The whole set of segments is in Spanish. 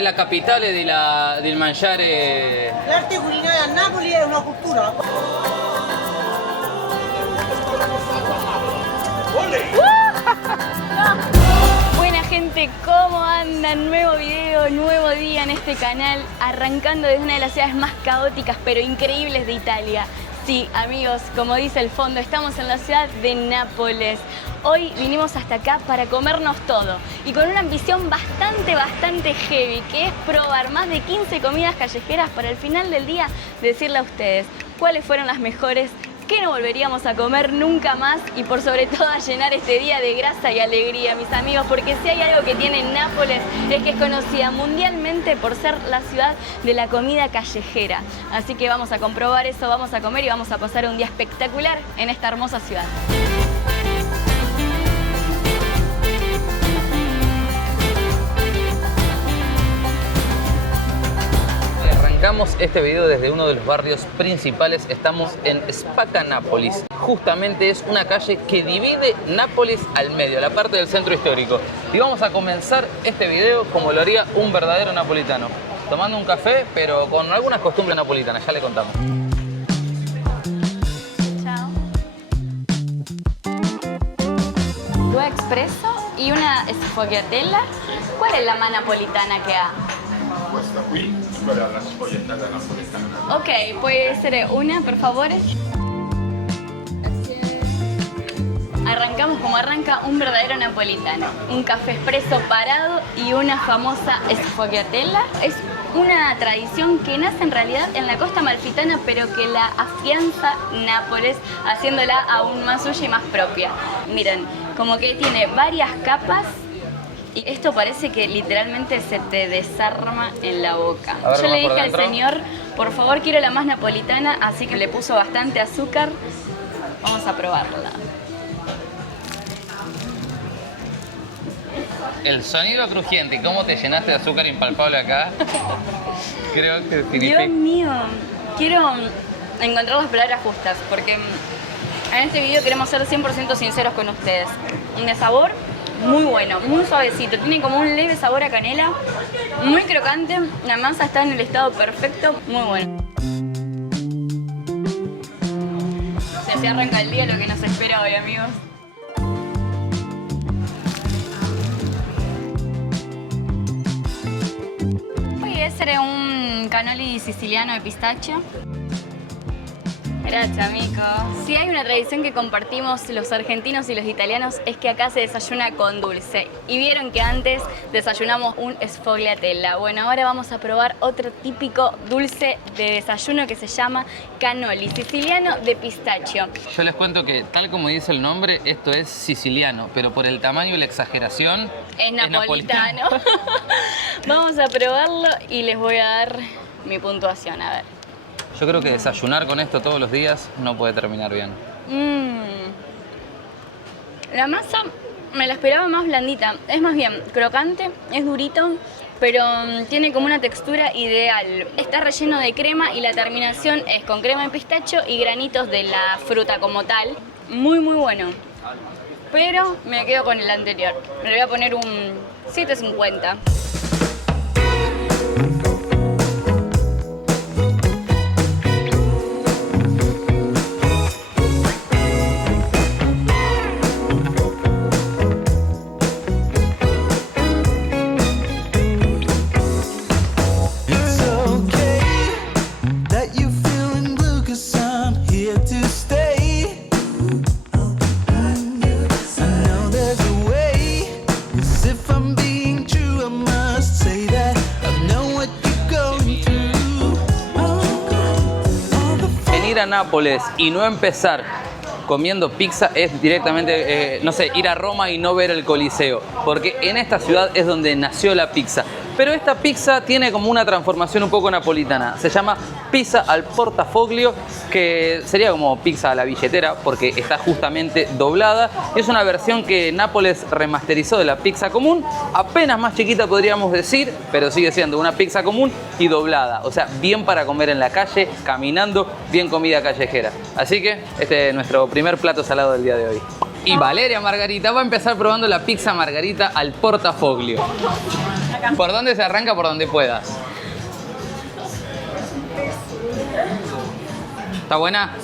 è la capitale del mangiare. L'arte culinaria a Napoli è una cultura. Buena gente, ¿cómo andan? Nuevo video, nuevo día en este canal, arrancando desde una de las ciudades más caóticas pero increíbles de Italia. Sí, amigos, como dice el fondo, estamos en la ciudad de Nápoles. Hoy vinimos hasta acá para comernos todo y con una ambición bastante heavy, que es probar más de 15 comidas callejeras para al final del día decirle a ustedes cuáles fueron las mejores, que no volveríamos a comer nunca más y por sobre todo a llenar este día de grasa y alegría, mis amigos, porque si hay algo que tiene Nápoles es que es conocida mundialmente por ser la ciudad de la comida callejera. Así que vamos a comprobar eso, vamos a comer y vamos a pasar un día espectacular en esta hermosa ciudad. Arrancamos este video desde uno de los barrios principales. Estamos en Spacanapolis. Justamente es una calle que divide Nápoles al medio, la parte del centro histórico. Y vamos a comenzar este video como lo haría un verdadero napolitano, tomando un café, pero con algunas costumbres napolitanas. Ya le contamos. Chao. Due espresso y una sfogliatella. ¿Cuál es la más napolitana que ha? Questa qui, quella è la sfogliatella napoletana. Ok, puede ser una, por favor. Arrancamos como arranca un verdadero napolitano. Un café espresso parado y una famosa sfogliatella. Es una tradición que nace en realidad en la costa amalfitana, pero que la afianza Nápoles, haciéndola aún más suya y más propia. Miren, como que tiene varias capas. Y esto parece que literalmente se te desarma en la boca. A ver, yo le por dije al dentro. señor, por favor quiero la más napolitana, así que le puso bastante azúcar. Vamos a probarla. El sonido crujiente y cómo te llenaste de azúcar impalpable acá, creo que significa... Dios mío, quiero encontrar las palabras justas, porque en este video queremos ser 100% sinceros con ustedes. De sabor, muy bueno, muy suavecito, tiene como un leve sabor a canela, muy crocante, la masa está en el estado perfecto, muy bueno. Si así arranca el día, lo que nos espera hoy, amigos. Hoy es un cannoli siciliano de pistacho. Gracias, amigo. Si hay una tradición que compartimos los argentinos y los italianos es que acá se desayuna con dulce. Y vieron que antes desayunamos un sfogliatella. Bueno, ahora vamos a probar otro típico dulce de desayuno que se llama cannoli, siciliano de pistacho. Yo les cuento que, tal como dice el nombre, esto es siciliano, pero por el tamaño y la exageración Es napolitano. Vamos a probarlo y les voy a dar mi puntuación, a ver. Yo creo que desayunar con esto todos los días no puede terminar bien. La masa me la esperaba más blandita. Es más bien crocante, es durito, pero tiene como una textura ideal. Está relleno de crema y la terminación es con crema de pistacho y granitos de la fruta como tal. Muy bueno. Pero me quedo con el anterior. Le voy a poner un 7.50. Ir a Nápoles y no empezar comiendo pizza es directamente, no sé, ir a Roma y no ver el Coliseo, porque en esta ciudad es donde nació la pizza. Pero esta pizza tiene como una transformación un poco napolitana. Se llama pizza al portafoglio, que sería como pizza a la billetera porque está justamente doblada. Es una versión que Nápoles remasterizó de la pizza común, apenas más chiquita podríamos decir, pero sigue siendo una pizza común y doblada. O sea, bien para comer en la calle, caminando, bien comida callejera. Así que este es nuestro primer plato salado del día de hoy. Y Valeria Margarita va a empezar probando la pizza margarita al portafoglio. ¿Por dónde se arranca? Por donde puedas. ¿Está buena?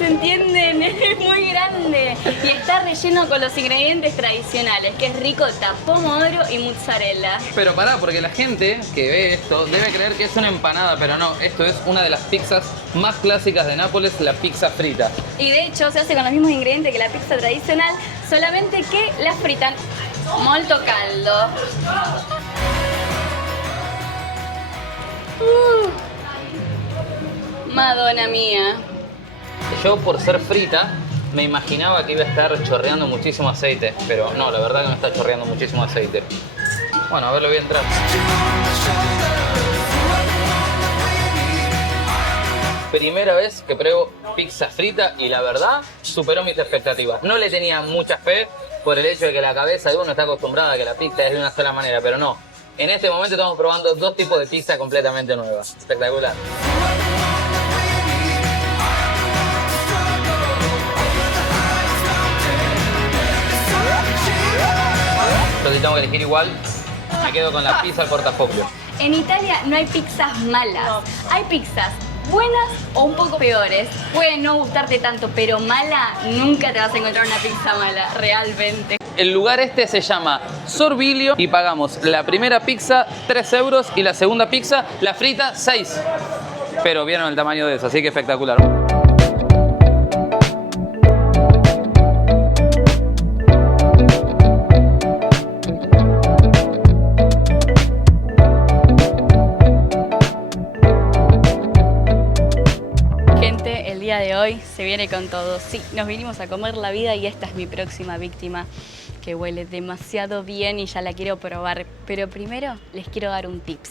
¿Entienden? Es muy grande y está relleno con los ingredientes tradicionales, que es ricota, pomodoro y mozzarella. Pero pará, porque la gente que ve esto debe creer que es una empanada, pero no, esto es una de las pizzas más clásicas de Nápoles, la pizza frita. Y de hecho se hace con los mismos ingredientes que la pizza tradicional, solamente que la fritan molto caldo. Madonna mía. Yo, por ser frita, me imaginaba que iba a estar chorreando muchísimo aceite, pero no, la verdad que no está chorreando muchísimo aceite. Bueno, a ver, lo voy a entrar. Primera vez que pruebo pizza frita y la verdad superó mis expectativas. No le tenía mucha fe por el hecho de que la cabeza de uno está acostumbrada a que la pizza es de una sola manera, pero no. En este momento estamos probando dos tipos de pizza completamente nuevas. Espectacular. Pero si tengo que elegir igual, me quedo con la pizza al portafolio. En Italia no hay pizzas malas, hay pizzas buenas o un poco peores. Puede no gustarte tanto, pero mala, nunca te vas a encontrar una pizza mala, realmente. El lugar este se llama Sorbilio y pagamos la primera pizza 3 euros y la segunda pizza, la frita, 6. Pero vieron el tamaño de eso, así que espectacular. De hoy se viene con todo. Sí, nos vinimos a comer la vida y esta es mi próxima víctima, que huele demasiado bien y ya la quiero probar. Pero primero les quiero dar un tips,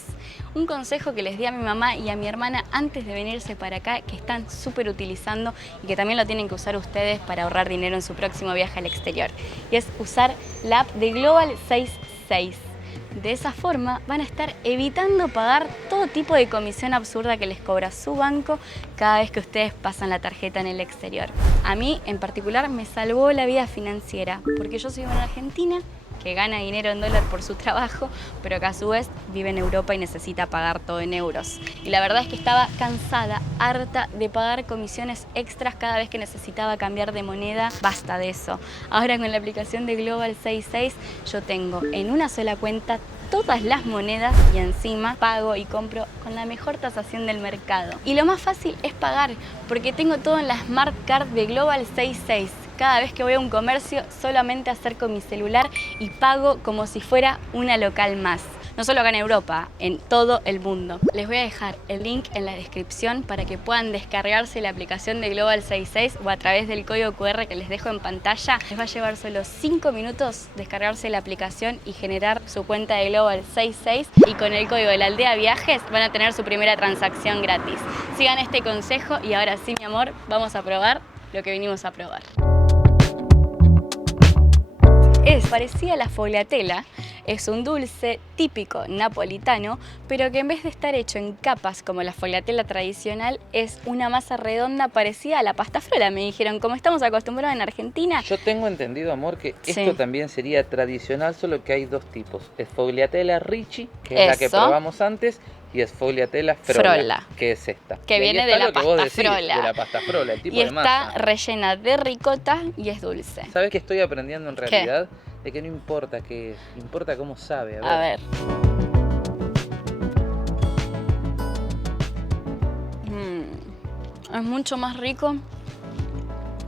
un consejo que les di a mi mamá y a mi hermana antes de venirse para acá, que están súper utilizando y que también lo tienen que usar ustedes para ahorrar dinero en su próximo viaje al exterior. Y es usar la app de Global 66. De esa forma van a estar evitando pagar todo tipo de comisión absurda que les cobra su banco cada vez que ustedes pasan la tarjeta en el exterior. A mí en particular me salvó la vida financiera porque yo soy una argentina que gana dinero en dólar por su trabajo, pero que a su vez vive en Europa y necesita pagar todo en euros. Y la verdad es que estaba cansada, harta de pagar comisiones extras cada vez que necesitaba cambiar de moneda. Basta de eso. Ahora con la aplicación de Global 66 yo tengo en una sola cuenta todas las monedas y encima pago y compro con la mejor tasación del mercado. Y lo más fácil es pagar, porque tengo todo en la Smart Card de Global 66. Cada vez que voy a un comercio solamente acerco mi celular y pago como si fuera una local más. No solo acá en Europa, en todo el mundo. Les voy a dejar el link en la descripción para que puedan descargarse la aplicación de Global 66 o a través del código QR que les dejo en pantalla. Les va a llevar solo 5 minutos descargarse la aplicación y generar su cuenta de Global 66 y con el código de la Aldea Viajes van a tener su primera transacción gratis. Sigan este consejo y ahora sí, mi amor, vamos a probar lo que vinimos a probar. Es parecida a la sfogliatella, es un dulce típico napolitano, pero que en vez de estar hecho en capas como la sfogliatella tradicional, es una masa redonda parecida a la pasta frola, me dijeron, como estamos acostumbrados en Argentina. Yo tengo entendido, amor, que Sí. esto también sería tradicional, solo que hay dos tipos. Sfogliatella ricci, que es la que Eso. probamos antes, y sfogliatella frola, Frola. que es esta. Que Y ahí viene está de la lo que vos pasta decís, frola. de la pasta frola, el tipo Y de está masa. rellena de ricota y es dulce. ¿Sabes qué estoy aprendiendo en realidad? De que no importa qué es, importa cómo sabe. A ver. Es mucho más rico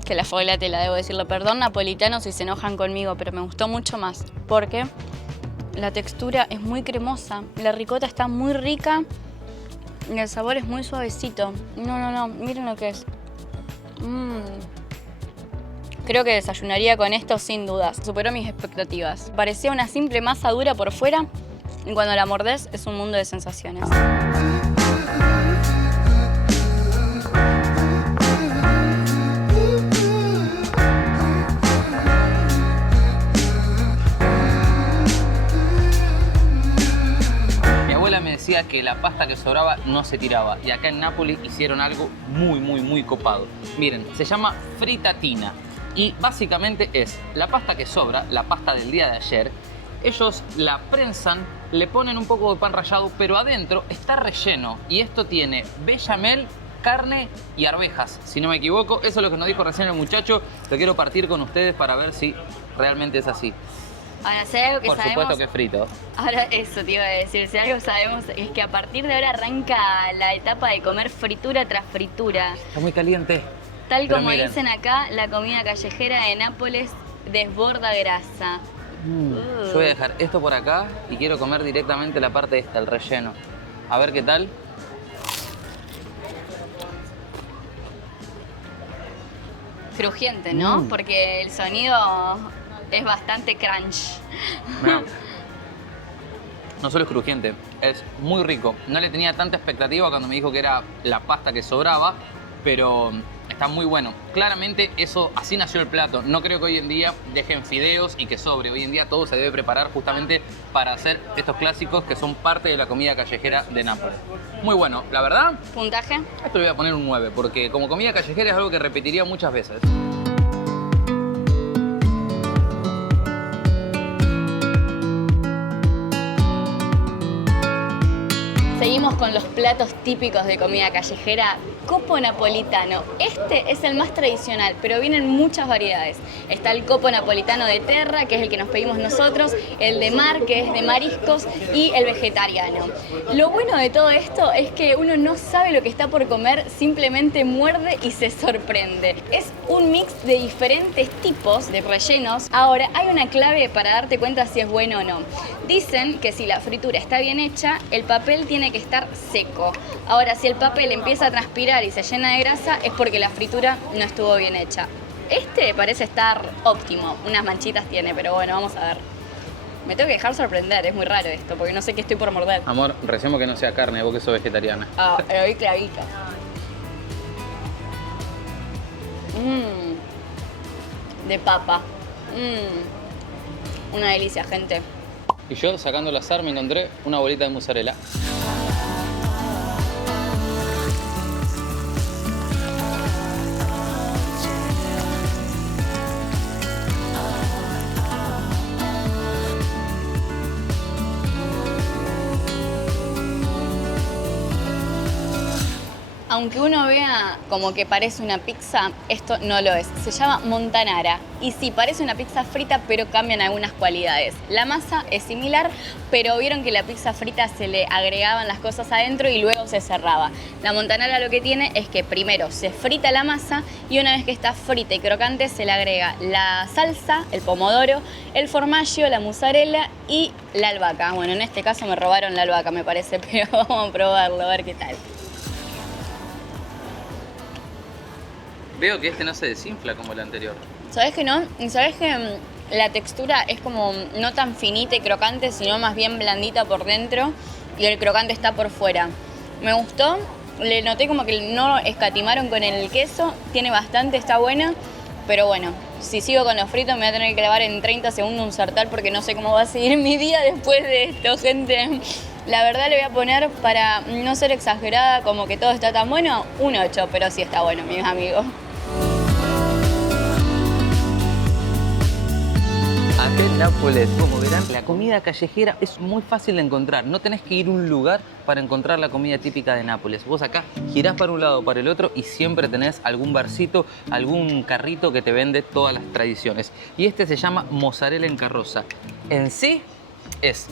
que la sfogliatella, debo decirlo. Perdón, napolitanos, si se enojan conmigo, pero me gustó mucho más porque la textura es muy cremosa, la ricota está muy rica y el sabor es muy suavecito. No, miren lo que es. Creo que desayunaría con esto sin dudas. Superó mis expectativas. Parecía una simple masa dura por fuera Y cuando la mordés es un mundo de sensaciones. Mi abuela me decía que la pasta que sobraba no se tiraba y acá en Nápoles hicieron algo muy copado. Miren, se llama fritatina y básicamente es la pasta que sobra, la pasta del día de ayer. Ellos la prensan, le ponen un poco de pan rallado, pero adentro está relleno y esto tiene bechamel, carne y arvejas, si no me equivoco. Eso es lo que nos dijo recién el muchacho. Lo quiero partir con ustedes para ver si realmente es así. Ahora, si hay algo que Por sabemos... supuesto que frito. Ahora, eso te iba a decir, si algo sabemos es que a partir de ahora arranca la etapa de comer fritura tras fritura. Está muy caliente. Tal Pero como miren. dicen acá, la comida callejera de Nápoles desborda grasa. Yo voy a dejar esto por acá y quiero comer directamente la parte esta, el relleno. A ver qué tal. Crujiente, ¿no? Porque el sonido es bastante crunch. Mirá. No solo es crujiente, es muy rico. No le tenía tanta expectativa cuando me dijo que era la pasta que sobraba, pero está muy bueno. Claramente eso, así nació el plato. No creo que hoy en día dejen fideos y que sobre. Hoy en día todo se debe preparar justamente para hacer estos clásicos que son parte de la comida callejera de Nápoles. Muy bueno, la verdad, ¿Puntaje? esto le voy a poner un 9, porque como comida callejera es algo que repetiría muchas veces. Seguimos con los platos típicos de comida callejera. Copo napolitano. Este es el más tradicional, pero vienen muchas variedades. Está el copo napolitano de terra, que es el que nos pedimos nosotros, el de mar, que es de mariscos, y el vegetariano. Lo bueno de todo esto es que uno no sabe lo que está por comer, simplemente muerde y se sorprende. Es un mix de diferentes tipos de rellenos. Ahora, hay una clave para darte cuenta si es bueno o no. Dicen que si la fritura está bien hecha, el papel tiene que estar seco. Ahora, si el papel empieza a transpirar y se llena de grasa, es porque la fritura no estuvo bien hecha. Este parece estar óptimo. Unas manchitas tiene, pero bueno, vamos a ver. Me tengo que dejar sorprender, es muy raro esto, porque no sé qué estoy por morder. Amor, recemos que no sea carne, vos que sos vegetariana. Ah, le doy clavito. De papa. Una delicia, gente. Y yo, sacando el azar, me encontré una bolita de mozzarella. Aunque uno vea como que parece una pizza, esto no lo es. Se llama montanara. Y sí, parece una pizza frita, pero cambian algunas cualidades. La masa es similar, pero vieron que la pizza frita se le agregaban las cosas adentro y luego se cerraba. La montanara lo que tiene es que primero se frita la masa y una vez que está frita y crocante se le agrega la salsa, el pomodoro, el formaggio, la mozzarella y la albahaca. Bueno, en este caso me robaron la albahaca, me parece, pero vamos a probarlo, a ver qué tal. Veo que este no se desinfla como el anterior. ¿Sabés que no? Y sabés que la textura es como no tan finita y crocante, sino más bien blandita por dentro y el crocante está por fuera. Me gustó, le noté como que no escatimaron con el queso, tiene bastante, está buena, pero bueno, si sigo con los fritos me voy a tener que clavar en 30 segundos un sartén porque no sé cómo va a seguir mi día después de esto, gente. La verdad le voy a poner, para no ser exagerada, como que todo está tan bueno, un 8, pero sí está bueno, mis amigos. Acá en Nápoles, como verán, la comida callejera es muy fácil de encontrar. No tenés que ir a un lugar para encontrar la comida típica de Nápoles. Vos acá girás para un lado o para el otro y siempre tenés algún barcito, algún carrito que te vende todas las tradiciones. Y este se llama mozzarella en carroza. En sí es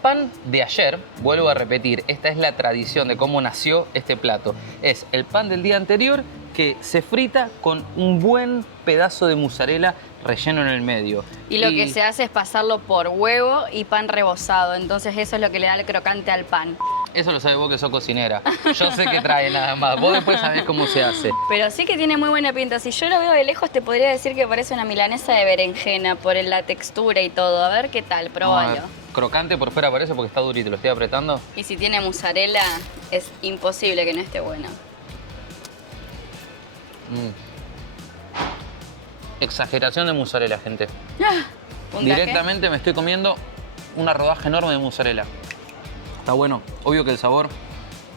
pan de ayer. Vuelvo a repetir, esta es la tradición de cómo nació este plato. Es el pan del día anterior que se frita con un buen pedazo de mozzarella relleno en el medio. Y lo que se hace es pasarlo por huevo y pan rebozado, entonces eso es lo que le da el crocante al pan. Eso lo sabes vos que sos cocinera. Yo sé que trae nada más. Vos después sabés cómo se hace. Pero sí que tiene muy buena pinta. Si yo lo veo de lejos te podría decir que parece una milanesa de berenjena por la textura y todo. A ver qué tal, A probalo. ver, crocante por fuera parece porque está durito, lo estoy apretando. Y si tiene mozzarella, es imposible que no esté bueno. Exageración de mozzarella, gente. Puntaje. Directamente me estoy comiendo una rodaja enorme de mozzarella. Está bueno. Obvio que el sabor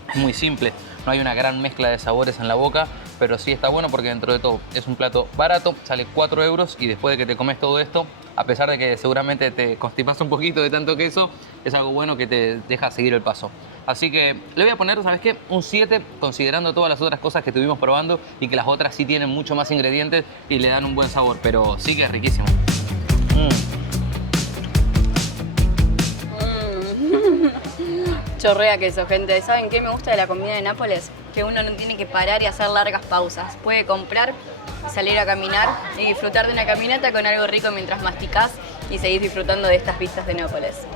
es muy simple. No hay una gran mezcla de sabores en la boca, pero sí está bueno porque dentro de todo es un plato barato, sale 4 euros y después de que te comes todo esto, a pesar de que seguramente te constipas un poquito de tanto queso, es algo bueno que te deja seguir el paso. Así que le voy a poner, ¿sabes qué? Un 7, considerando todas las otras cosas que estuvimos probando y que las otras sí tienen mucho más ingredientes y le dan un buen sabor, pero sí que es riquísimo. Chorrea queso, gente. ¿Saben qué me gusta de la comida de Nápoles? Que uno no tiene que parar y hacer largas pausas. Puede comprar, salir a caminar y disfrutar de una caminata con algo rico mientras masticás y seguís disfrutando de estas vistas de Nápoles.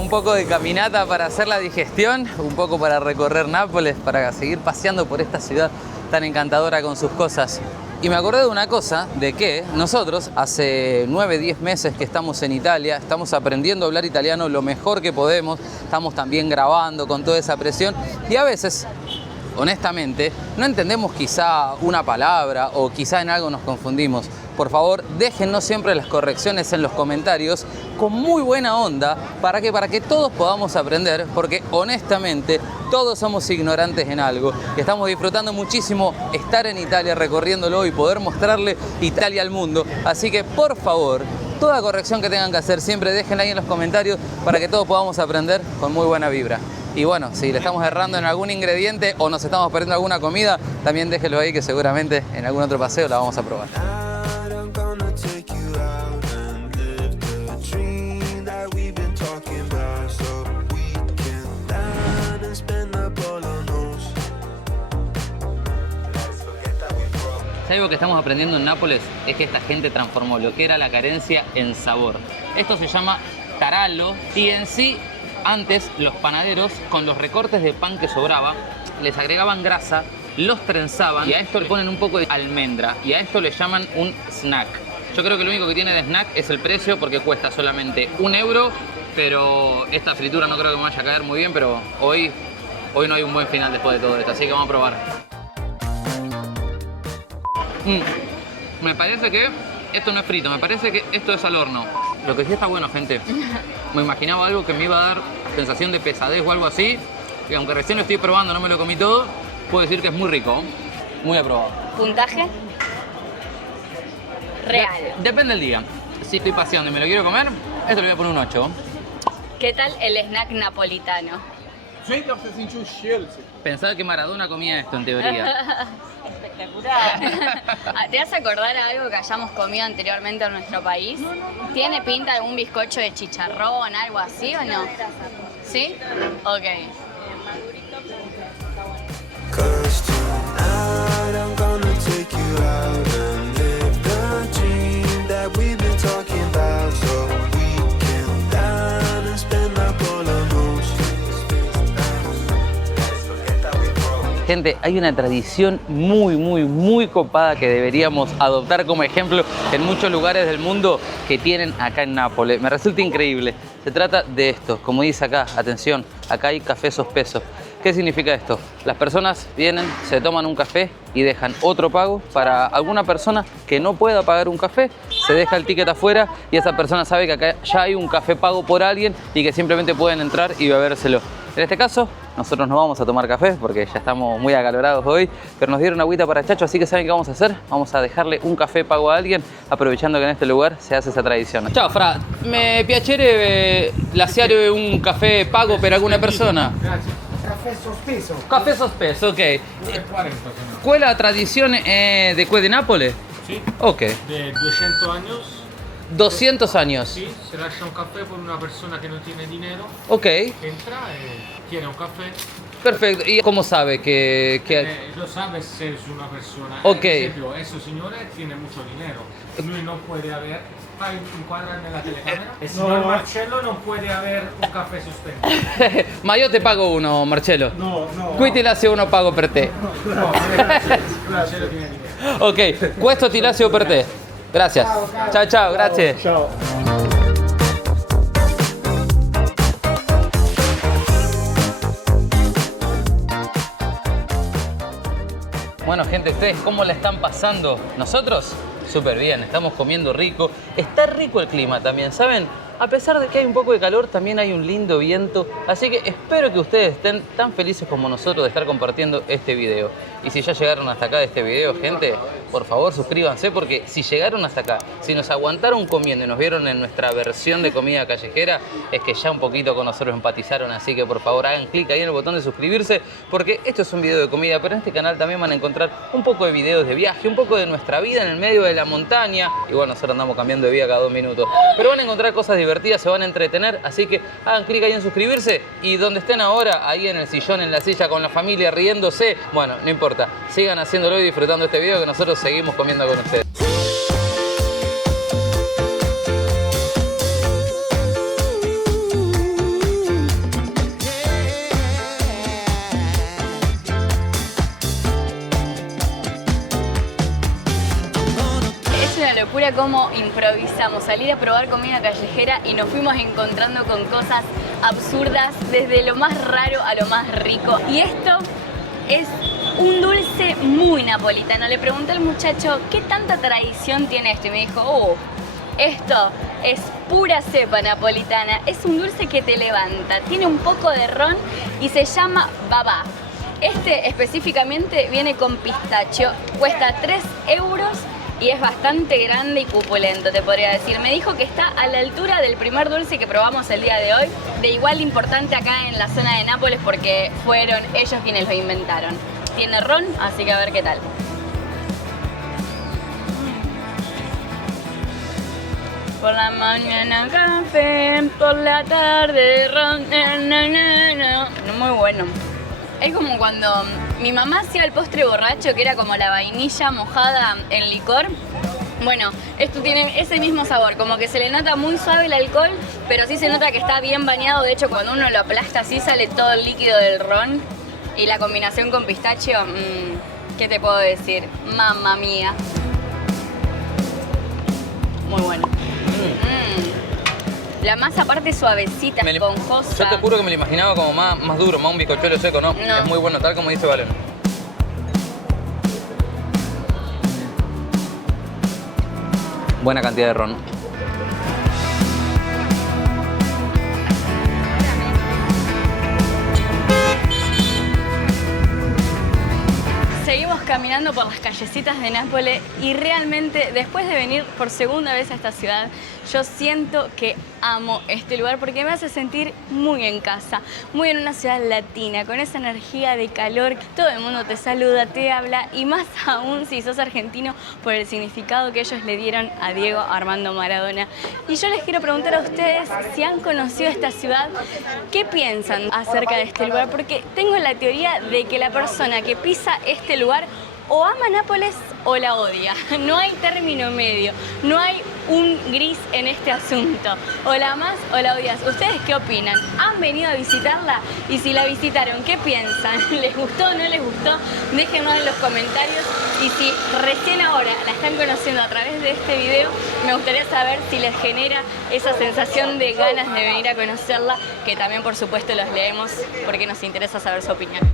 Un poco de caminata para hacer la digestión, un poco para recorrer Nápoles, para seguir paseando por esta ciudad tan encantadora con sus cosas. Y me acordé de una cosa, de que nosotros hace 9-10 meses que estamos en Italia, estamos aprendiendo a hablar italiano lo mejor que podemos, estamos también grabando con toda esa presión y a veces, honestamente, no entendemos quizá una palabra o quizá en algo nos confundimos. Por favor, déjennos siempre las correcciones en los comentarios con muy buena onda para que todos podamos aprender, porque honestamente todos somos ignorantes en algo y estamos disfrutando muchísimo estar en Italia recorriéndolo y poder mostrarle Italia al mundo. Así que por favor, toda corrección que tengan que hacer siempre déjenla ahí en los comentarios para que todos podamos aprender con muy buena vibra. Y bueno, si le estamos errando en algún ingrediente o nos estamos perdiendo alguna comida, también déjenlo ahí que seguramente en algún otro paseo la vamos a probar. Si algo que estamos aprendiendo en Nápoles es que esta gente transformó lo que era la carencia en sabor. Esto se llama tarallo y en sí, antes los panaderos con los recortes de pan que sobraba les agregaban grasa, los trenzaban y a esto le ponen un poco de almendra y a esto le llaman un snack. Yo creo que lo único que tiene de snack es el precio porque cuesta solamente 1 euro, pero esta fritura no creo que me vaya a caer muy bien, pero hoy no hay un buen final después de todo esto, así que vamos a probar. Me parece que esto no es frito, me parece que esto es al horno. Lo que sí está bueno, gente. Me imaginaba algo que me iba a dar sensación de pesadez o algo así. Y aunque recién lo estoy probando, no me lo comí todo, puedo decir que es muy rico, muy aprobado. ¿Puntaje? Real. Depende del día. Si estoy paseando y me lo quiero comer, esto le voy a poner un 8. ¿Qué tal el snack napolitano? Pensaba que Maradona comía esto, en teoría. Espectacular. ¿Te vas a acordar a algo que hayamos comido anteriormente en nuestro país? ¿Tiene pinta de algún bizcocho de chicharrón, algo así o no? ¿Sí? Ok. Gente, hay una tradición muy copada que deberíamos adoptar como ejemplo en muchos lugares del mundo que tienen acá en Nápoles. Me resulta increíble. Se trata de esto, como dice acá, atención, acá hay café sospeso. ¿Qué significa esto? Las personas vienen, se toman un café y dejan otro pago para alguna persona que no pueda pagar un café, se deja el ticket afuera y esa persona sabe que acá ya hay un café pago por alguien y que simplemente pueden entrar y bebérselo. En este caso, nosotros no vamos a tomar café porque ya estamos muy acalorados hoy, pero nos dieron agüita para Chacho, así que ¿saben qué vamos a hacer? Vamos a dejarle un café pago a alguien, aprovechando que en este lugar se hace esa tradición. Ciao Fra, me piacere lasciare un caffè pago per alguna persona? Grazie. Caffè sospeso. Caffè sospeso, ok. 40 ¿Quella tradizione è di qui di Nápoles? Sí, Ok. de 200 años. 200 años. Sí, se lascia un café por una persona que no tiene dinero. Ok. Entra y tiene un café Perfecto. ¿Y cómo sabe Lo sabe si es una persona. Ok. Por ejemplo, ese señor tiene mucho dinero. Lui no puede haber. Encuadran en la telecámara. El señor Marcello no puede haber un café sospeso. Ma io te pago uno, Marcello. No. Qui ti lascio uno pago per te. No, grazie. Marcello tiene dinero. Ok, questo ti lascio per te. Gracias. Ciao, ciao, grazie. Ciao. Bueno, gente, ¿ustedes cómo la están pasando? ¿Nosotros? Súper bien, estamos comiendo rico. Está rico el clima también, ¿saben? A pesar de que hay un poco de calor, también hay un lindo viento. Así que espero que ustedes estén tan felices como nosotros de estar compartiendo este video. Y si ya llegaron hasta acá de este video, gente, por favor suscríbanse, porque si llegaron hasta acá, si nos aguantaron comiendo y nos vieron en nuestra versión de comida callejera, es que ya un poquito con nosotros empatizaron. Así que por favor hagan clic ahí en el botón de suscribirse, porque esto es un video de comida, pero en este canal también van a encontrar un poco de videos de viaje, un poco de nuestra vida en el medio de la montaña. Igual nosotros andamos cambiando de vida cada 2 minutos, pero van a encontrar cosas divertidas, se van a entretener, así que hagan clic ahí en suscribirse y donde estén ahora, ahí en el sillón, en la silla, con la familia, riéndose, bueno, no importa, sigan haciéndolo y disfrutando este video que nosotros seguimos comiendo con ustedes. Locura cómo improvisamos, salir a probar comida callejera y nos fuimos encontrando con cosas absurdas, desde lo más raro a lo más rico. Y esto es un dulce muy napolitano. Le pregunté al muchacho qué tanta tradición tiene esto y me dijo, esto es pura cepa napolitana, es un dulce que te levanta, tiene un poco de ron y se llama babà. Este específicamente viene con pistacho, cuesta 3 euros. Y es bastante grande y pupulento, te podría decir. Me dijo que está a la altura del primer dulce que probamos el día de hoy. De igual importante acá en la zona de Nápoles porque fueron ellos quienes lo inventaron. Tiene ron, así que a ver qué tal. Por la mañana café, por la tarde ron. Muy bueno. Es como cuando mi mamá hacía el postre borracho, que era como la vainilla mojada en licor. Bueno, esto tiene ese mismo sabor, como que se le nota muy suave el alcohol, pero sí se nota que está bien bañado. De hecho, cuando uno lo aplasta así sale todo el líquido del ron. Y la combinación con pistacho, ¿qué te puedo decir? Mamma mía. Muy bueno. La masa aparte suavecita, esponjosa. Yo te juro que me lo imaginaba como más duro, más un bizcochuelo seco, ¿no? Es muy bueno, tal como dice Valen. Buena cantidad de ron. Seguimos caminando por las callecitas de Nápoles y realmente después de venir por segunda vez a esta ciudad, yo siento que amo este lugar porque me hace sentir muy en casa, muy en una ciudad latina, con esa energía de calor. Todo el mundo te saluda, te habla y más aún si sos argentino por el significado que ellos le dieron a Diego Armando Maradona. Y yo les quiero preguntar a ustedes si han conocido esta ciudad, ¿qué piensan acerca de este lugar? Porque tengo la teoría de que la persona que pisa este lugar o ama Nápoles o la odia. No hay término medio, no hay un gris en este asunto. O la amás o la odias. ¿Ustedes qué opinan? ¿Han venido a visitarla? Y si la visitaron, ¿qué piensan? ¿Les gustó o no les gustó? Déjennos en los comentarios. Y si recién ahora la están conociendo a través de este video, me gustaría saber si les genera esa sensación de ganas de venir a conocerla, que también por supuesto los leemos porque nos interesa saber su opinión.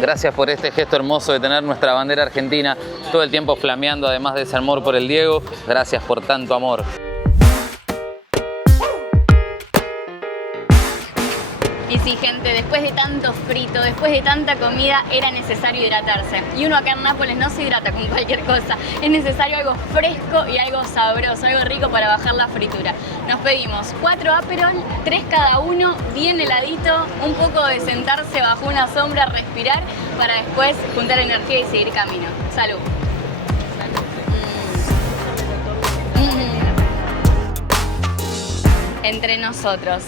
Gracias por este gesto hermoso de tener nuestra bandera argentina todo el tiempo flameando, además de ese amor por el Diego. Gracias por tanto amor. Y sí, gente, después de tanto frito, después de tanta comida, era necesario hidratarse. Y uno acá en Nápoles no se hidrata con cualquier cosa. Es necesario algo fresco y algo sabroso, algo rico para bajar la fritura. Nos pedimos 4 Aperol, 3 cada uno, bien heladito, un poco de sentarse bajo una sombra, respirar, para después juntar energía y seguir camino. Salud. entre nosotros.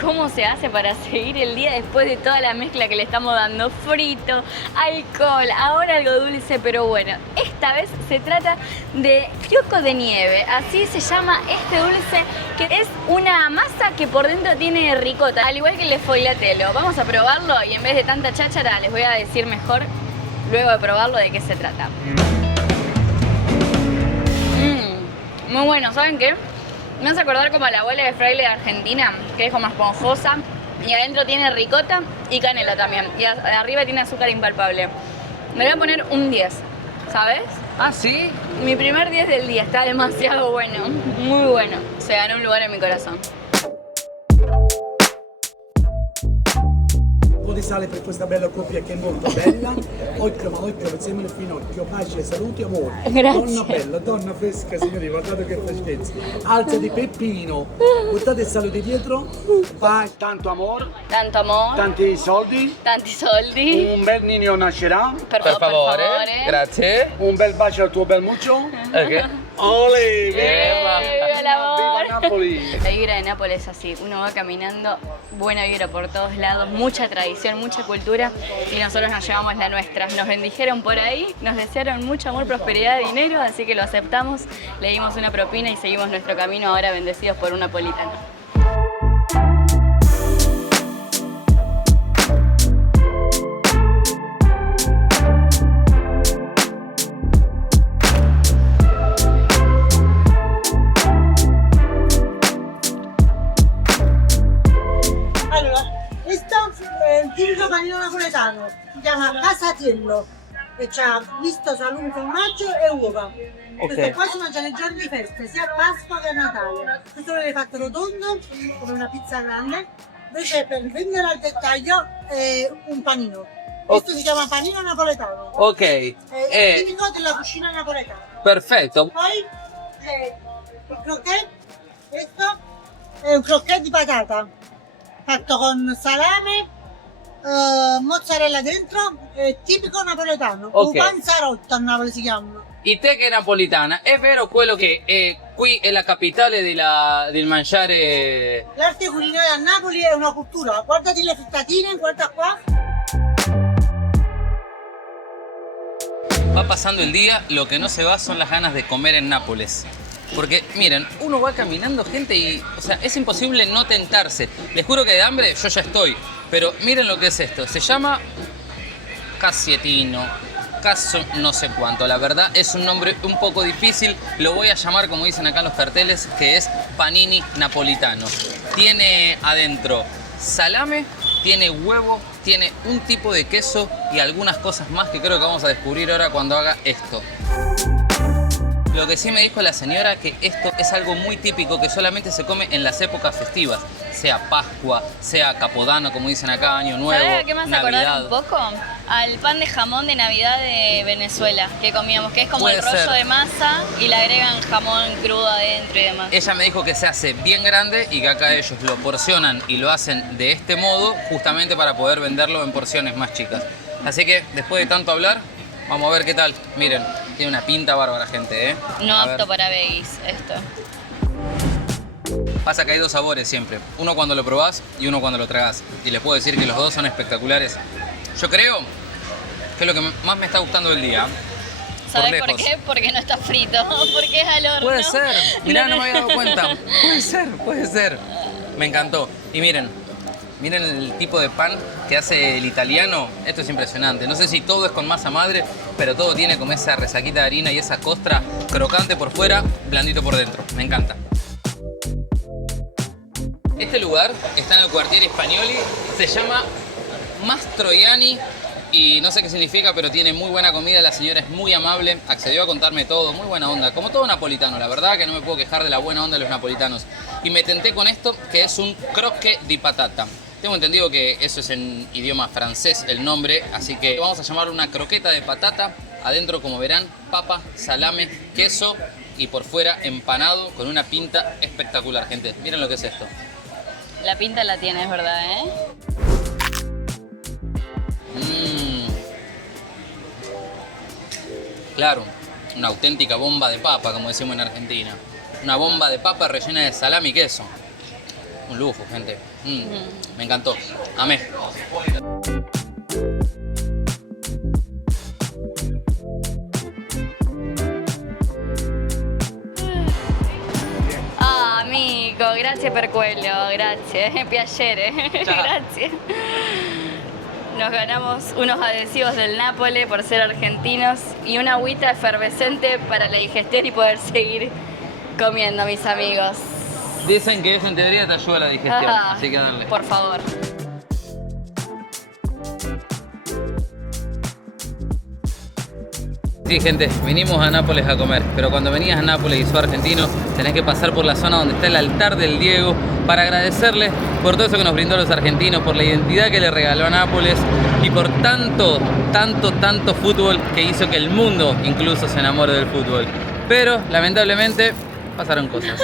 ¿Cómo se hace para seguir el día después de toda la mezcla que le estamos dando? Frito, alcohol, ahora algo dulce, pero bueno, esta vez se trata de fioco de nieve, así se llama este dulce, que es una masa que por dentro tiene ricota, al igual que el sfogliatelo. Vamos a probarlo y en vez de tanta cháchara les voy a decir mejor, luego de probarlo, de qué se trata. Muy bueno, ¿saben qué? Me hace acordar como a la abuela de fraile de Argentina, que es como esponjosa, y adentro tiene ricota y canela también, y arriba tiene azúcar impalpable. Me voy a poner un 10, ¿sabes? ¿Ah, sí? Mi primer 10 del día, está demasiado bueno, muy bueno. Se ganó un lugar en mi corazón. Un po' di sale per questa bella coppia che è molto bella. Occhio, ma occhio, insieme al finocchio, pace, saluti, amore. Grazie. Donna bella, donna fresca, signori, guardate che freschezza. Alza di peppino, buttate il saluti dietro. Vai, tanto amore, Tanto amor, tanti soldi. tanti soldi. Un bel niño nascerà. Per Per favore, favore. grazie. Un bel bacio al tuo bel muccio. Ok. Ole, ¡Viva el amor! Viva Napoli! La vibra de Nápoles es así, uno va caminando, buena vibra por todos lados, mucha tradición, mucha cultura y nosotros nos llevamos la nuestra. Nos bendijeron por ahí, nos desearon mucho amor, prosperidad, dinero, así que lo aceptamos, le dimos una propina y seguimos nuestro camino ahora bendecidos por un napolitano. Allora, questo è il tipico panino napoletano, si chiama casatiello e c'ha misto, salume, formaggio e uova. Questo qua si mangia nei giorni di feste, sia a Pasqua che a Natale. Questo l'avete fatto rotondo, come una pizza grande, invece per vendere al dettaglio è un panino. Questo si chiama panino napoletano, Ok. è tipico della cucina napoletana. Perfetto. Poi c'è il croquet, questo è un croquet di patata fatto con salame, mozzarella dentro, è tipico napoletano, Ok. o panzarotto a Napoli si chiamano. I te che è napolitana, è vero quello che qui è la capitale del mangiare? L'arte culinaria a Napoli è una cultura, guardati le frittatine, guarda qua. Va pasando el día, lo que no se va son las ganas de comer en Nápoles. Porque miren, uno va caminando gente y, o sea, es imposible no tentarse. Les juro que de hambre yo ya estoy. Pero miren lo que es esto. Se llama Casietino, Caso no sé cuánto. La verdad es un nombre un poco difícil. Lo voy a llamar, como dicen acá en los carteles, que es panini napolitano. Tiene adentro salame, tiene huevo, tiene un tipo de queso y algunas cosas más que creo que vamos a descubrir ahora cuando haga esto. Lo que sí me dijo la señora que esto es algo muy típico que solamente se come en las épocas festivas, sea Pascua, sea Capodano, como dicen acá, Año Nuevo, ¿Sabes a qué me hace acordar Navidad. un poco? Al pan de jamón de Navidad de Venezuela que comíamos, que es como Puede el rollo ser. de masa y le agregan jamón crudo adentro y demás. Ella me dijo que se hace bien grande y que acá ellos lo porcionan y lo hacen de este modo justamente para poder venderlo en porciones más chicas. Así que después de tanto hablar, vamos a ver qué tal. Miren, tiene una pinta bárbara, gente, ¿eh? No A ver. apto para veggies esto. Pasa que hay dos sabores siempre. Uno cuando lo probás y uno cuando lo tragás. Y les puedo decir que los dos son espectaculares. Yo creo que es lo que más me está gustando del día. ¿Sabes por lejos. qué? Porque no está frito, porque es al horno. Puede ser. Mirá, no me había dado cuenta. Puede ser, puede ser. Me encantó. Y miren el tipo de pan que hace el italiano. Esto es impresionante. No sé si todo es con masa madre, pero todo tiene como esa resaquita de harina y esa costra crocante por fuera, blandito por dentro. Me encanta. Este lugar está en el Quartiere Spagnoli, se llama Mastroianni y no sé qué significa, pero tiene muy buena comida, la señora es muy amable, accedió a contarme todo, muy buena onda, como todo napolitano, la verdad que no me puedo quejar de la buena onda de los napolitanos. Y me tenté con esto, que es un croque di patata. Tengo entendido que eso es en idioma francés el nombre, así que vamos a llamar una croqueta de patata. Adentro, como verán, papa, salame, queso y por fuera empanado con una pinta espectacular, gente. Miren lo que es esto. La pinta la tiene, es verdad, ¿eh? Claro, una auténtica bomba de papa, como decimos en Argentina. Una bomba de papa rellena de salame y queso. Un lujo, gente. Me encantó. Amé. Amico, grazie per quello, grazie, piacere, grazie. Nos ganamos unos adhesivos del Nápoles por ser argentinos y una agüita efervescente para la digestión y poder seguir comiendo, mis amigos. Dicen que eso en teoría te ayuda a la digestión, así que dale. Por favor. Sí, gente, vinimos a Nápoles a comer, pero cuando venías a Nápoles y sos argentino, tenés que pasar por la zona donde está el altar del Diego para agradecerle por todo eso que nos brindó a los argentinos, por la identidad que le regaló a Nápoles y por tanto fútbol que hizo que el mundo incluso se enamore del fútbol. Pero, lamentablemente, pasaron cosas.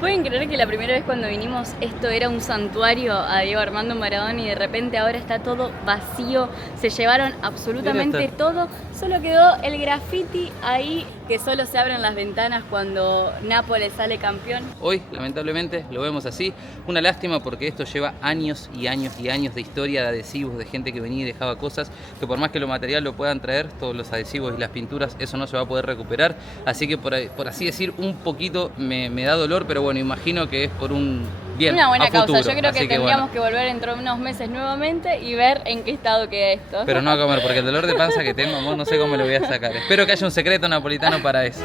¿Pueden creer que la primera vez cuando vinimos esto era un santuario a Diego Armando Maradona y de repente ahora está todo vacío? Se llevaron absolutamente todo, solo quedó el graffiti ahí que solo se abren las ventanas cuando Nápoles sale campeón. Hoy, lamentablemente, lo vemos así. Una lástima porque esto lleva años y años y años de historia, de adhesivos, de gente que venía y dejaba cosas, que por más que lo material lo puedan traer, todos los adhesivos y las pinturas, eso no se va a poder recuperar. Así que por así decir, un poquito me da dolor, pero bueno, imagino que es por un bien una buena a futuro. causa. Yo creo que tendríamos bueno, que volver dentro de unos meses nuevamente y ver en qué estado queda esto. pero no a comer, porque el dolor de panza que tengo, amor, no sé cómo lo voy a sacar. Espero que haya un secreto napolitano para eso.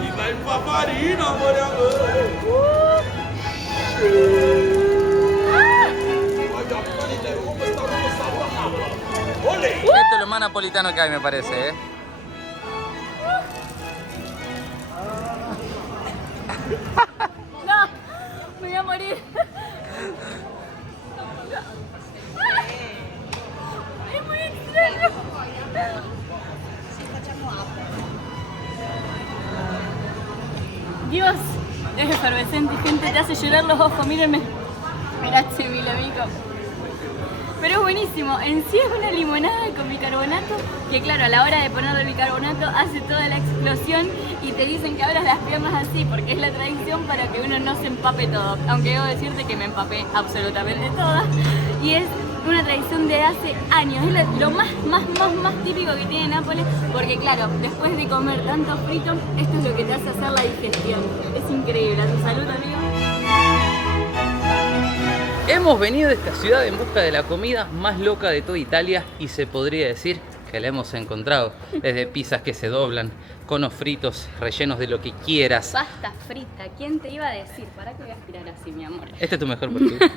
Viva il Paparino, amore, amore! Esto es lo más napolitano que hay, me parece, ¿eh? No, me voy a morir. Es muy extraño. Dios, es efervescente, gente, te hace llorar los ojos, mírenme. Gracias, mi amigo. Pero es buenísimo, en sí es una limonada con bicarbonato, que claro, a la hora de ponerle el bicarbonato hace toda la explosión y te dicen que abras las piernas así, porque es la tradición para que uno no se empape todo. Aunque debo decirte que me empapé absolutamente toda. Y es una tradición de hace años, es lo más típico que tiene Nápoles, porque claro, después de comer tanto frito, esto es lo que te hace hacer la digestión. Es increíble, a tu salud, amigo. Hemos venido a esta ciudad en busca de la comida más loca de toda Italia y se podría decir que la hemos encontrado. Desde pizzas que se doblan, conos fritos rellenos de lo que quieras. Pasta frita, ¿quién te iba a decir? ¿Para qué voy a aspirar así, mi amor? Este es tu mejor portugués.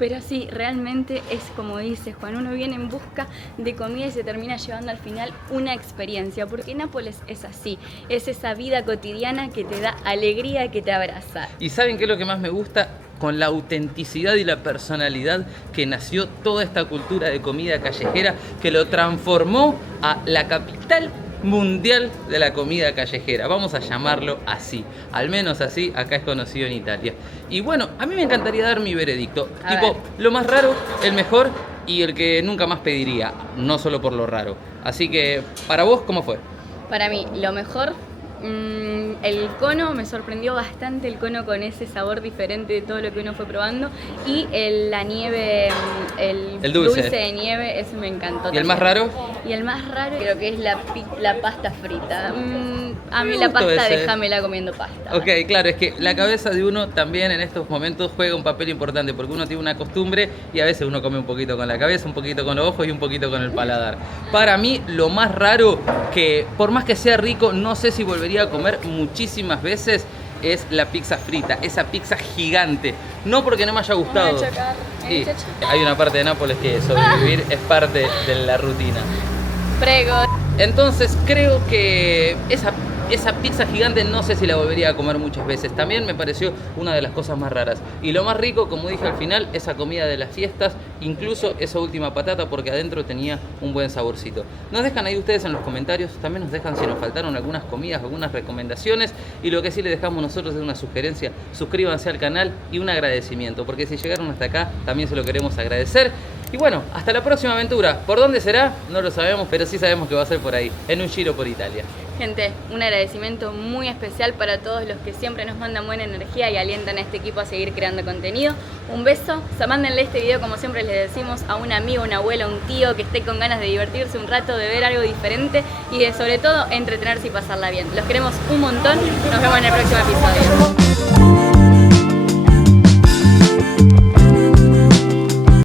Pero sí, realmente es como dice Juan, uno viene en busca de comida y se termina llevando al final una experiencia, porque Nápoles es así, es esa vida cotidiana que te da alegría, que te abraza. ¿Y saben qué es lo que más me gusta? Con la autenticidad y la personalidad que nació toda esta cultura de comida callejera que lo transformó a la capital mundial de la comida callejera. Vamos a llamarlo así. Al menos así acá es conocido en Italia. Y bueno, a mí me encantaría dar mi veredicto. Lo más raro, el mejor y el que nunca más pediría. No solo por lo raro. Así que, para vos, ¿cómo fue? Para mí, lo mejor... el cono me sorprendió bastante, el cono con ese sabor diferente de todo lo que uno fue probando, y la nieve, el dulce de nieve, ese me encantó. ¿Y el más raro? Y el más raro creo que es la pasta frita. A mí la pasta, déjamela comiendo pasta. Ok, claro, es que la cabeza de uno también en estos momentos juega un papel importante, porque uno tiene una costumbre y a veces uno come un poquito con la cabeza, un poquito con los ojos y un poquito con el paladar. Para mí, lo más raro, que por más que sea rico, no sé si volvería a comer muchísimas veces, es la pizza frita, esa pizza gigante. No porque no me haya gustado. Me voy a chocar, Sí, hay una parte de Nápoles que sobrevivir es parte de la rutina. Prego. Entonces creo que esa pizza gigante no sé si la volvería a comer muchas veces. También me pareció una de las cosas más raras. Y lo más rico, como dije al final, esa comida de las fiestas, incluso esa última patata, porque adentro tenía un buen saborcito. Nos dejan ahí ustedes en los comentarios, también nos dejan si nos faltaron algunas comidas, algunas recomendaciones, y lo que sí les dejamos nosotros es una sugerencia: suscríbanse al canal y un agradecimiento, porque si llegaron hasta acá también se lo queremos agradecer. Y bueno, hasta la próxima aventura. ¿Por dónde será? No lo sabemos, pero sí sabemos que va a ser por ahí, en un giro por Italia. Gente, un agradecimiento muy especial para todos los que siempre nos mandan buena energía y alientan a este equipo a seguir creando contenido. Un beso, mándenle este video como siempre les decimos a un amigo, una abuela, un tío que esté con ganas de divertirse un rato, de ver algo diferente y de sobre todo entretenerse y pasarla bien. Los queremos un montón, nos vemos en el próximo episodio.